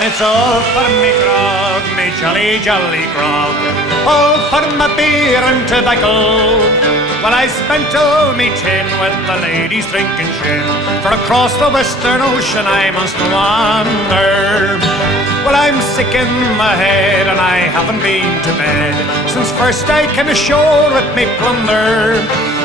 And it's all for me grog, me jolly, jolly grog. All for my beer and tobacco. Well, I spent all me tin with the ladies drinking gin. For across the Western Ocean I must wander. Well, I'm sick in my head and I haven't been to bed since first I came ashore with me plunder.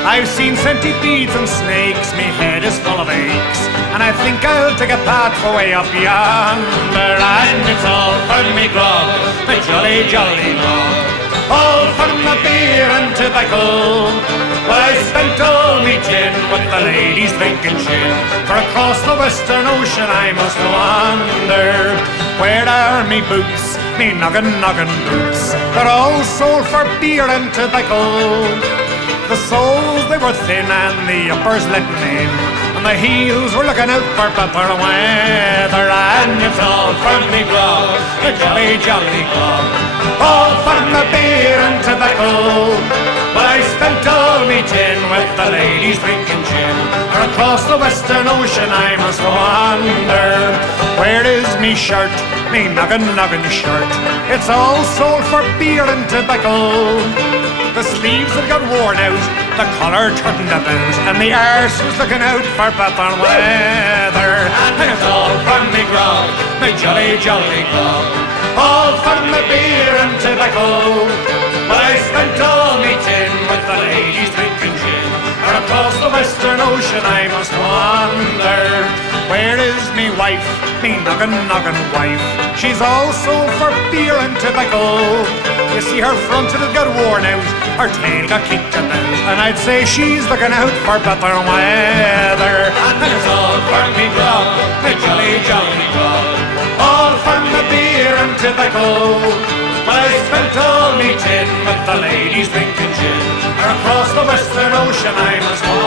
I've seen centipedes and snakes, me head is full of aches, and I think I'll take a path for way up yonder. And it's all for me grog, my jolly, jolly grog. All for my beer and tobacco. Well, I spent all me tin with the ladies drinking gin. For across the Western Ocean I must wander. Where are me boots, me noggin, noggin boots? They're all sold for beer and tobacco. The soles, they were thin and the uppers letting in, and the heels were looking out for better weather. And it's all for me grog, a jolly, jolly grog. All for my beer and tobacco. But I spent all me tin with the ladies drinking gin. For across the Western Ocean I must wander. Where is me shirt, me noggin, noggin shirt? It's all sold for beer and tobacco. The sleeves had got worn out, the collar turned about, and the arse was looking out for better weather. And it's all for me grog, my jolly, jolly grog. All for my beer and tobacco. But I spent all me tin with the ladies drinking gin. For across the Western Ocean I must wander. Where is me wife, me noggin, noggin wife? She's all sold for beer and tobacco. You see her front had got worn out, her tail got kicked about, and I'd say she's looking out for better weather. And it's all for me grog, my jolly, jolly grog. All for my beer and tobacco. But I spent all me tin with the ladies drinking gin. For across the Western Ocean I must go.